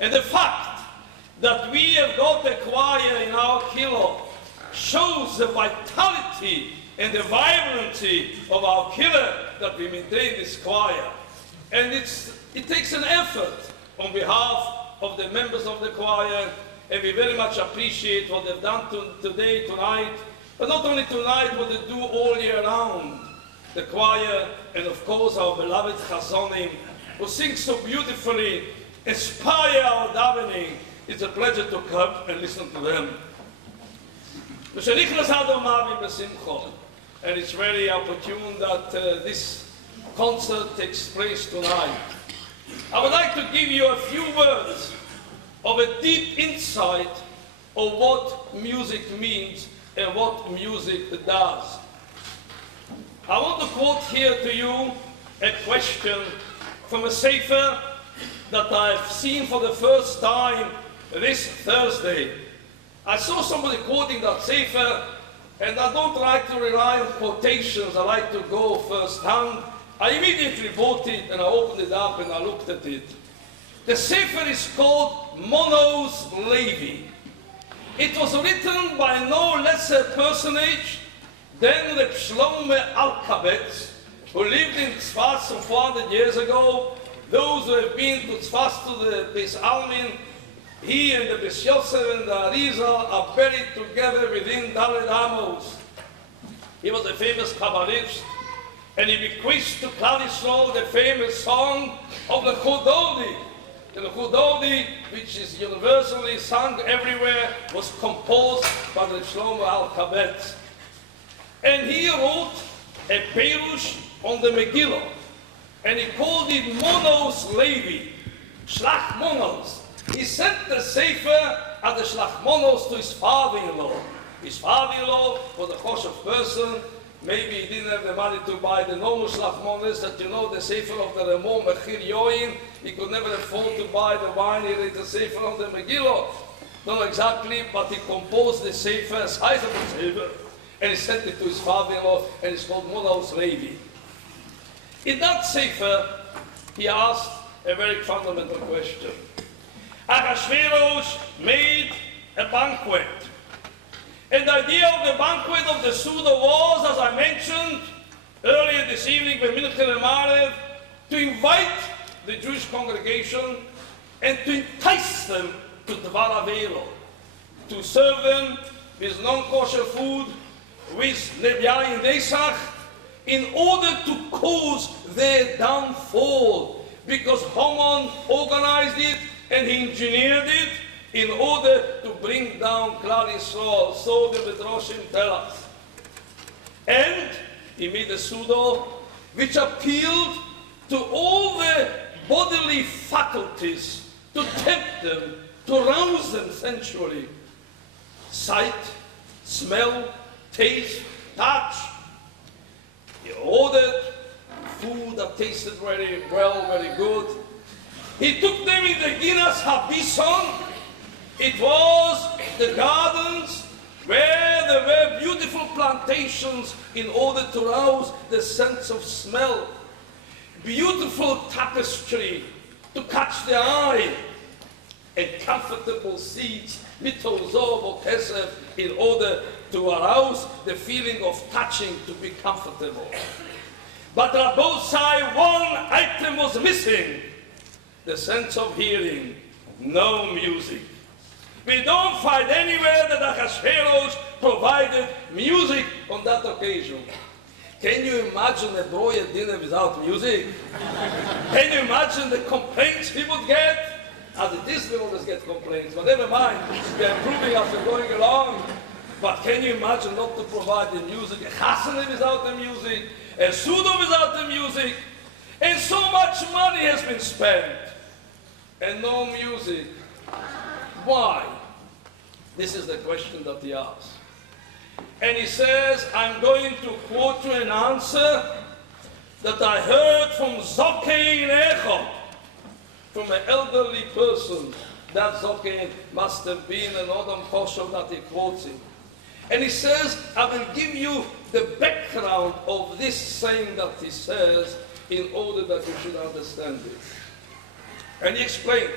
And the fact that we have got a choir in our kilo shows the vitality and the vibrancy of our killer that we maintain this choir. And it takes an effort on behalf of the members of the choir, and we very much appreciate what they've done today, tonight, but not only tonight, what they do all year round. The choir, and of course our beloved chazonim, who sing so beautifully, inspire our davening. It's a pleasure to come and listen to them. And it's very opportune that this concert takes place tonight. I would like to give you a few words of a deep insight of what music means and what music does. I want to quote here to you a question from a sefer that I've seen for the first time this Thursday. I saw somebody quoting that sefer, and I don't like to rely on quotations. I like to go first hand. I immediately bought it, and I opened it up, and I looked at it. The sefer is called Monos Levi. It was written by no less a personage than Reb Shlomo Alkabetz, who lived in Tzfat some 400 years ago. Those who have been to Tzfat to the Beis Almin, he and the Beis Yosef and the Arizal are buried together within Daled Amos. He was a famous Kabbalist, and he bequeathed to Klal Yisrael the famous song of the Chudodi. The Chudodi, which is universally sung everywhere, was composed by the Shlomo Alkabetz. And he wrote a Perush on the Megillah, and he called it Monos Levi, Shlach Monos. He sent the sefer at the Shlach Monos to his father-in-law. His father-in-law was a choshev person. Maybe he didn't have the money to buy the normal Shlach Monos, that you know the sefer of the Ramon Mechir Yoin. He could never afford to buy the wine. He read the sefer on the Megillah. Not exactly, but he composed the sefer, a sizable sefer, and he sent it to his father-in-law, and it's called Monos Levi. In that sefer, he asked a very fundamental question. Achashverosh made a banquet. And the idea of the banquet of the Suda was, as I mentioned earlier this evening by Mincha Marev, to invite the Jewish congregation and to entice them to Dvar Avelo, to serve them with non-kosher food, with Nebiyayin Desach, in order to cause their downfall, because Haman organized it and he engineered it in order to bring down Klal Yisrael, so the Midrashim tell us. And he made a Suda which appealed to all the bodily faculties, to tempt them, to rouse them sensually. Sight, smell, taste, touch. He ordered food that tasted very well, very good. He took them in the Ginas Habison. It was the gardens where there were beautiful plantations in order to rouse the sense of smell. Beautiful tapestry to catch the eye, and comfortable seats, mitozov or kesef, in order to arouse the feeling of touching, to be comfortable. But on both sides, one item was missing: the sense of hearing. No music. We don't find anywhere that Achashverosh provided music on that occasion. Can you imagine a broiled dinner without music? Can you imagine the complaints he would get? As it is, we always get complaints, but never mind. They're improving as we're going along. But can you imagine not to provide the music? A chasana without the music, a suda without the music, and so much money has been spent, and no music. Why? This is the question that he asks. And he says, I'm going to quote you an answer that I heard from Zokei Echot, from an elderly person. That Zokei must have been an Odom Kosher that he quotes him. And he says, I will give you the background of this saying that he says in order that you should understand it. And he explains,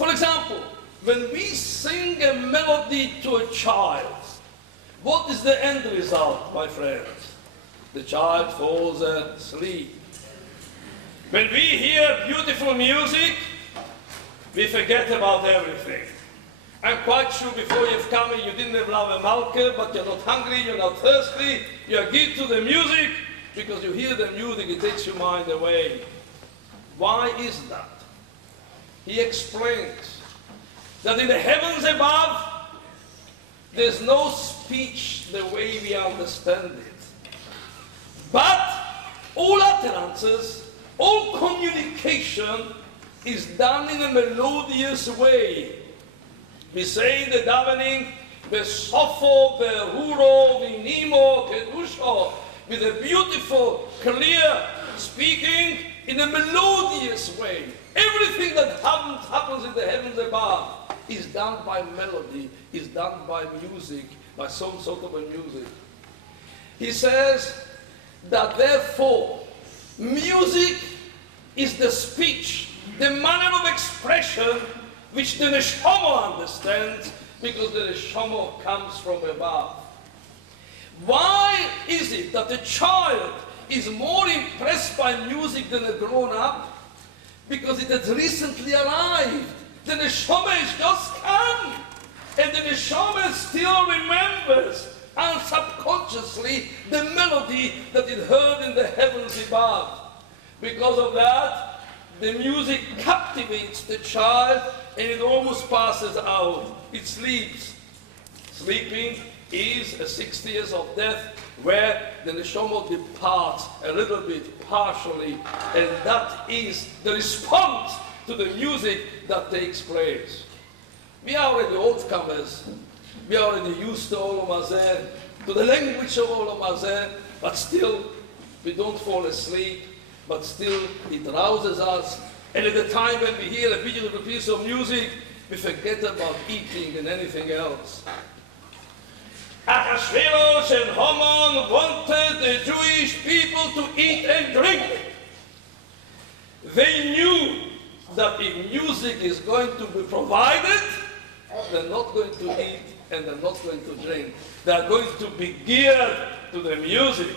For example, when we sing a melody to a child, what is the end result, my friends? The child falls asleep. When we hear beautiful music, we forget about everything. I'm quite sure before you've come here, you didn't have love malke, but you're not hungry, you're not thirsty, you are geared to the music, because you hear the music, it takes your mind away. Why is that? He explains that in the heavens above, there's no speech the way we understand it. But all utterances, all communication is done in a melodious way. We say in the davening, Besofo, Beruro, Vinimo, Kedusho, with a beautiful, clear speaking in a melodious way. Everything that happens in the heavens above is done by melody, is done by music, by some sort of a music. He says that therefore, music is the speech, the manner of expression which the neshama understands, because the neshama comes from above. Why is it that a child is more impressed by music than a grown-up? Because it has recently arrived. The neshama has just come, and the neshama still remembers, and subconsciously, the melody that it heard in the heavens above. Because of that, the music captivates the child, and it almost passes out. It sleeps. Sleeping is a 60 years of death, where the neshama departs a little bit partially, and that is the response to the music that takes place. We are already old comers. We are already used to Olam Hazeh, to the language of Olam Hazeh, but still we don't fall asleep, but still it rouses us. And at the time when we hear a beautiful piece of music, we forget about eating and anything else. Achashverosh and Haman wanted the Jewish people to eat and drink. They knew that if music is going to be provided, they're not going to eat and they're not going to drink. They're going to be geared to the music.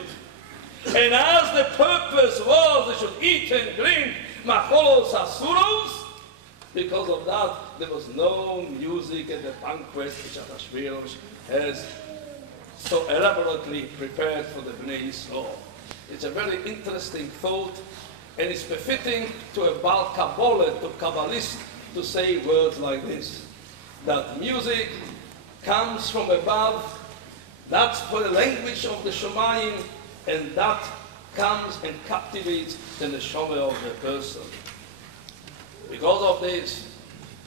And as the purpose was they should eat and drink macholos asuros, because of that there was no music at the banquet which Achashverosh has so elaborately prepared for the Bnei Yisrael. It's a very interesting thought, and it's befitting to a Baal Kabbalah, to Kabbalist, to say words like this, that music comes from above, that's for the language of the Shemayim, and that comes and captivates the neshama of the person. Because of this,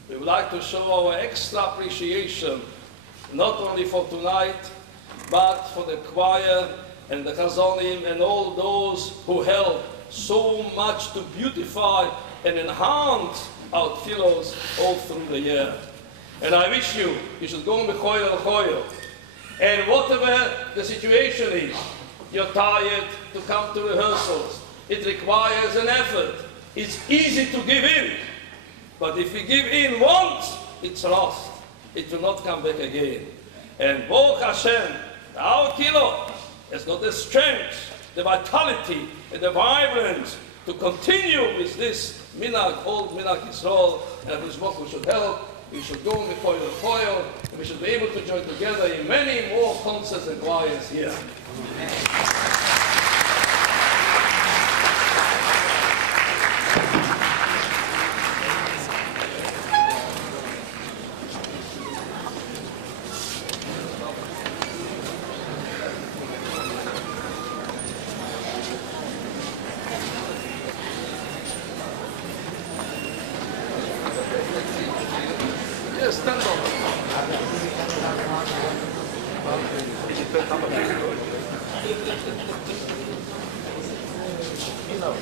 we would like to show our extra appreciation, not only for tonight, but for the choir and the chazonim and all those who help so much to beautify and enhance our tefillos all through the year. And I wish you should go mechoyer al-choyer. And whatever the situation is, you're tired to come to rehearsals, it requires an effort. It's easy to give in, but if we give in once, it's lost. It will not come back again. And Baruch Hashem, our kilo has got the strength, the vitality, and the vibrance to continue with this minhag, old minhag Yisrael, and which what we should help. We should go in the foil, and we should be able to join together in many more concerts and choirs here. Yes, stand up. You know.